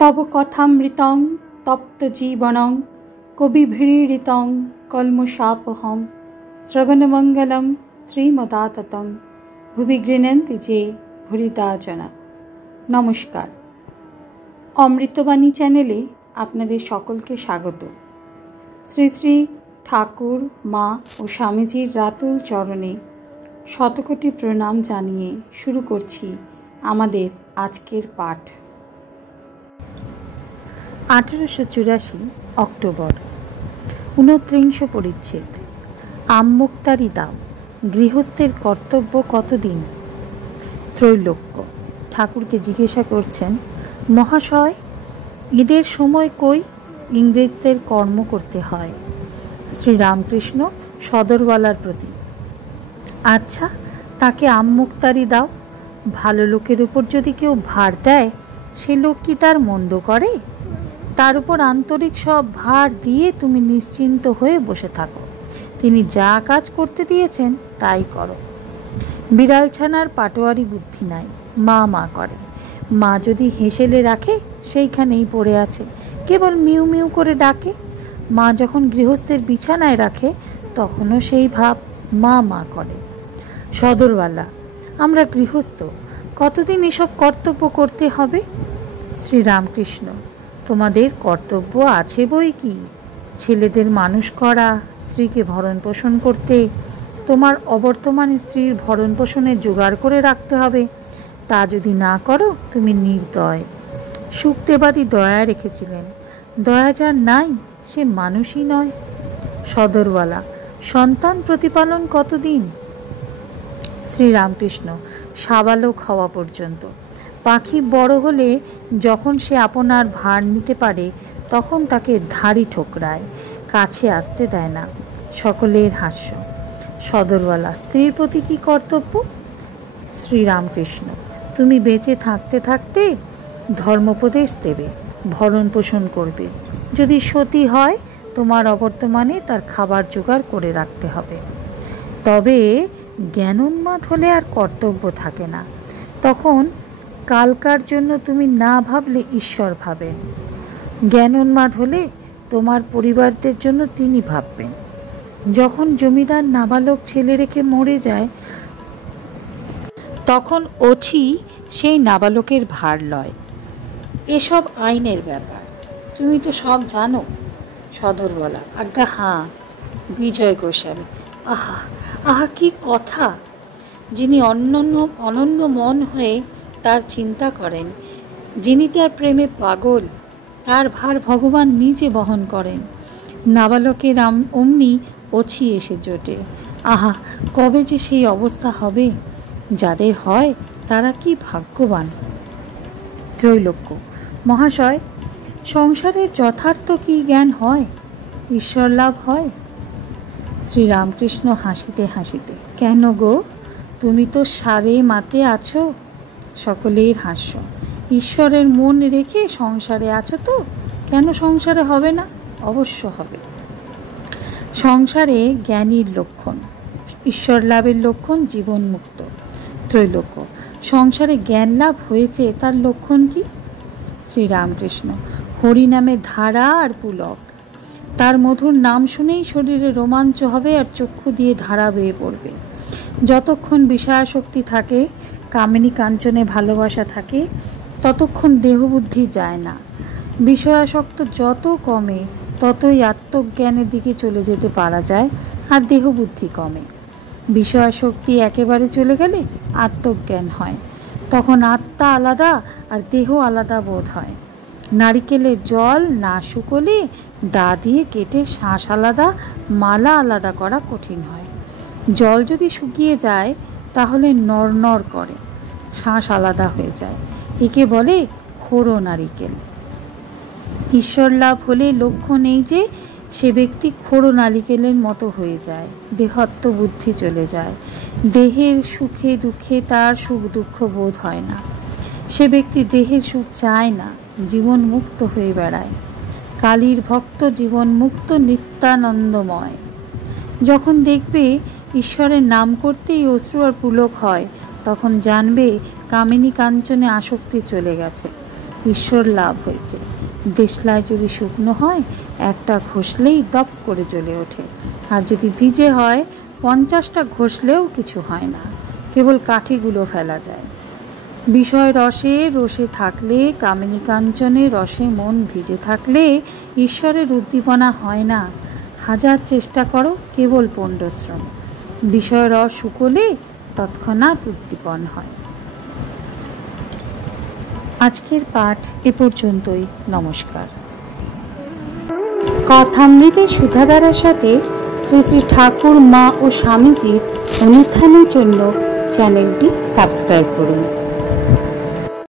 তব কথামৃতং তপ্ত জীবনং কবিভিড়িতং কলমশাপহম শ্রবণমঙ্গলম শ্রীমদাততং ভুবি গৃণন্তি যে ভুরিদা জনা। নমস্কার, অমৃতবাণী চ্যানেলে আপনাদের সকলকে স্বাগত। শ্রী শ্রী ঠাকুর, মা ও স্বামীজির রাতুল চরণে শতকোটি প্রণাম জানিয়ে শুরু করছি আমাদের আজকের পাঠ। 1884 অক্টোবর, 29 পরিচ্ছেদ। আমমুক্তারি দাও, গৃহস্থের কর্তব্য কতদিন? ত্রৈলোক্য ঠাকুরকে জিজ্ঞাসা করছেন, মহাশয়, ঈদের সময় কই ইংরেজদের কর্ম করতে হয়? শ্রীরামকৃষ্ণ সদরওয়ালার প্রতি, আচ্ছা, তাকে আমমুক্তারি দাও। ভালো লোকের উপর যদি কেউ ভার দেয়, সে লোক কি তার মন্দ করে? তার উপর আন্তরিক সব ভার দিয়ে তুমি নিশ্চিন্ত হয়ে বসে থাকো। তিনি যা কাজ করতে দিয়েছেন তাই করো। বিড়ালছানার পাটোয়ারি বুদ্ধি নাই, মা মা করে। মা যদি হেসেলে রাখে, সেইখানেই পড়ে আছে, কেবল মিউ মিউ করে ডাকে। মা যখন গৃহস্থের বিছানায় রাখে, তখনও সেই ভাব মা মা করে। সদরওয়ালা, আমরা গৃহস্থ, কতদিন এসব কর্তব্য করতে হবে? শ্রীরামকৃষ্ণ, তোমাদের কর্তব্য আছে বই কি। ছেলেদের মানুষ করা, স্ত্রীকে ভরণ পোষণ করতে, তোমার অবর্তমান স্ত্রীর ভরণ পোষণে জোগাড় করে রাখতে হবে। তা যদি না করো, তুমি নির্দয়। শুকদেবাদী দয়া রেখেছিলেন, দয়া যার নাই সে মানুষই নয়। সদরওয়ালা, সন্তান প্রতিপালন কতদিন? শ্রীরামকৃষ্ণ, সাবালক হওয়া পর্যন্ত। পাখি বড় হলে যখন সে আপনার ভার নিতে পারে, তখন তাকে ধাড়ি ঠোকরায়, কাছে আসতে দেয় না। সকলের হাস্য। সদরওয়ালা, স্ত্রীর প্রতি কি কর্তব্য? শ্রীরামকৃষ্ণ, তুমি বেঁচে থাকতে থাকতে ধর্মোপদেশ দেবে, ভরণ পোষণ করবে। যদি সতী হয়, তোমার অবর্তমানে তার খাবার জোগাড় করে রাখতে হবে। তবে জ্ঞানোন্মাদ হলে আর কর্তব্য থাকে না। তখন কালকার জন্য তুমি না ভাবলে ঈশ্বর ভাবেন। জ্ঞানোন্মাদ হলে তোমার পরিবারদের জন্য তিনি ভাববেন। যখন জমিদার নাবালক ছেলে রেখে মরে যায়, তখন ওছি সেই নাবালকের ভার লয়। এসব আইনের ব্যাপার, তুমি তো সব জানো। সদরওয়ালা, আজ্ঞা হাঁ। বিজয় গোস্বামী, আহা আহা, কি কথা! যিনি অনন্য মন হয়ে তার চিন্তা করেন, যিনি তার প্রেমে পাগল, তার ভার ভগবান নিজে বহন করেন। নাবালকের অমনি ওছি এসে জোটে। আহা, কবে যে সেই অবস্থা হবে! যাদের হয় তারা কি ভাগ্যবান। ত্রৈলোক্য, মহাশয়, সংসারের যথার্থ কি জ্ঞান হয়? ঈশ্বর লাভ হয়? শ্রীরামকৃষ্ণ হাসিতে হাসিতে, কেন গো, তুমি তো সারে মাতে আছো। সকলের হাস্য। ঈশ্বরের মন রেখে সংসারে আছো তো, কেন সংসারে হবে না? অবশ্য হবে। সংসারে জ্ঞানীর লক্ষণ, ঈশ্বর লাভের লক্ষণ জীবন মুক্ত। ত্রৈলোক্য, সংসারে জ্ঞান লাভ হয়েছে, তার লক্ষণ কি? শ্রীরামকৃষ্ণ, হরিনামে ধারা আর পুলক। তার মধুর নাম শুনেই শরীরে রোমাঞ্চ হবে আর চক্ষু দিয়ে ধারা বেয়ে পড়বে। যতক্ষণ বিষয়াসক্তি থাকে, কামিনী কাঞ্চনে ভালোবাসা থাকে, ততক্ষণ দেহবুদ্ধি যায় না। বিষয়াসক্ত যত কমে, ততই আত্মজ্ঞানের দিকে চলে যেতে পারা যায়, আর দেহবুদ্ধি কমে। বিষয়াসক্তি একেবারে চলে গেলে আত্মজ্ঞান হয়। তখন আত্মা আলাদা আর দেহ আলাদা বোধ হয়। নারিকেলের জল না শুকোলে দা দিয়ে কেটে শ্বাস আলাদা, মালা আলাদা করা কঠিন হয়। জল যদি শুকিয়ে যায়, তাহলে নড়নড় করে, শ্বাস আলাদা হয়ে যায়। একে বলে খোড়ো নারিকেল। ঈশ্বর লাভ হলে লক্ষ্য নেই যে সে ব্যক্তি খোড়ো নারিকেলের মতো হয়ে যায়, দেহত্ব বুদ্ধি চলে যায়। দেহের সুখে দুঃখে তার সুখ দুঃখ বোধ হয় না। সে ব্যক্তি দেহের সুখ চায় না, জীবন মুক্ত হয়ে বেড়ায়। কালীর ভক্ত জীবন মুক্ত, নিত্যানন্দময়। যখন দেখবে ঈশ্বরের নাম করতেই অশ্রু আর পুলক হয়, তখন জানবে কামিনী কাঞ্চনে আসক্তি চলে গেছে। ঈশ্বর লাভ হয়েছে। দেশলাই যদি শুকনো হয় একটা ঘষলেই দপ করে জ্বলে ওঠে, আর যদি ভিজে হয় 50টা ঘষলেও কিছু হয় না, কেবল কাঠিগুলো ফেলা যায়। বিষয় রসে রসে থাকলে, কামিনী কাঞ্চনে রসে মন ভিজে থাকলে ঈশ্বরের উদ্দীপনা হয় না। হাজার চেষ্টা করো, কেবল পণ্ডশ্রম। বিষয় রস শুকোলে তৎক্ষণাৎ উদ্দীপন হয়। আজকের পাঠ এ পর্যন্তই। নমস্কার। কথামৃতের সুধাধারার সাথে শ্রী শ্রী ঠাকুর, মা ও স্বামীজির অনুধ্যানের জন্য চ্যানেলটি সাবস্ক্রাইব করুন।